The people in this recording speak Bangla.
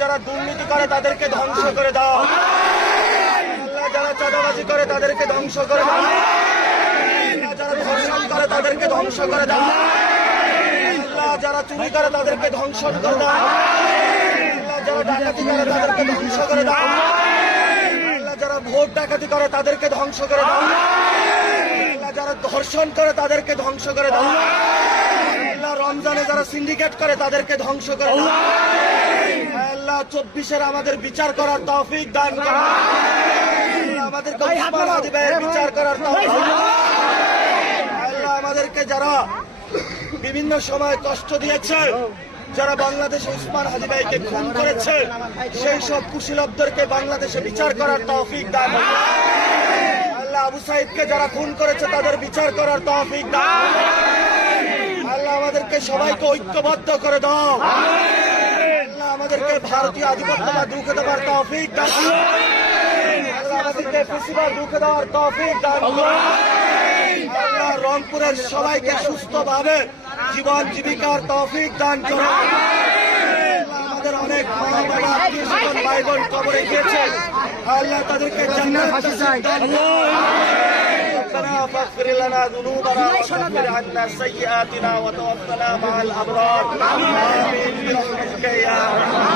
যারা দুর্নীতি করে তাদেরকে ধ্বংস করে দাও। আল্লাহ যারা চাঁদাবাজি করে তাদেরকে ধ্বংস করে দাও। আল্লাহ যারা ধর্ষণ করে তাদেরকে ধ্বংস করে দাও। আল্লাহ যারা চুরি করে তাদেরকে ধ্বংস করে দাও। আল্লাহ যারা ডাকাতি করে তাদেরকে ধ্বংস করে দাও। আল্লাহ যারা ভোট ডাকাতি করে তাদেরকে ধ্বংস করে দাও। আল্লাহ যারা ধর্ষণ করে তাদেরকে ধ্বংস করে দাও। আল্লাহ রমজানে যারা সিন্ডিকেট করে তাদেরকে ধ্বংস করে দাও। আল্লাহ 24-এর আমাদের বিচার করার তৌফিক দান করো। আমাদেরকে উসমান হাদি ভাইয়ের বিচার করার তৌফিক। আল্লাহ আমাদেরকে যারা বিভিন্ন সময় কষ্ট দিয়েছে, যারা বাংলাদেশে উসমান হাদি ভাইকে খুন করেছে, সেই সব কুশীলবদেরকে বাংলাদেশে বিচার করার তৌফিক দান করো। আল্লাহ আবু সাইদকে যারা খুন করেছে তাদের বিচার করার তৌফিক দান করো। আল্লাহ আমাদেরকে সবাইকে ঐক্যবদ্ধ করে দাও। আল্লাহ আমাদেরকে ভারতীয় আধিপত্যবাদ রুখে দেওয়ার তৌফিক দান করো। আল্লাহ আমাদেরকে ফেসিবাদ রুখে দেওয়ার তৌফিক দান করো। আল্লাহ রংপুরের সবাইকে সুস্থভাবে জীবন জীবিকার তৌফিক দান করো। আমাদের অনেক মা বাবা আত্মীয়-স্বজন ভাই বোন কবরে গিয়েছে, আল্লাহ তাদেরকে জান্নাত নসিব দান করো। ربنا فاغفر لنا ذنوبنا وكفر عنا سيئاتنا وتوفنا مع الأبرار آمين برحمتك يا أرحم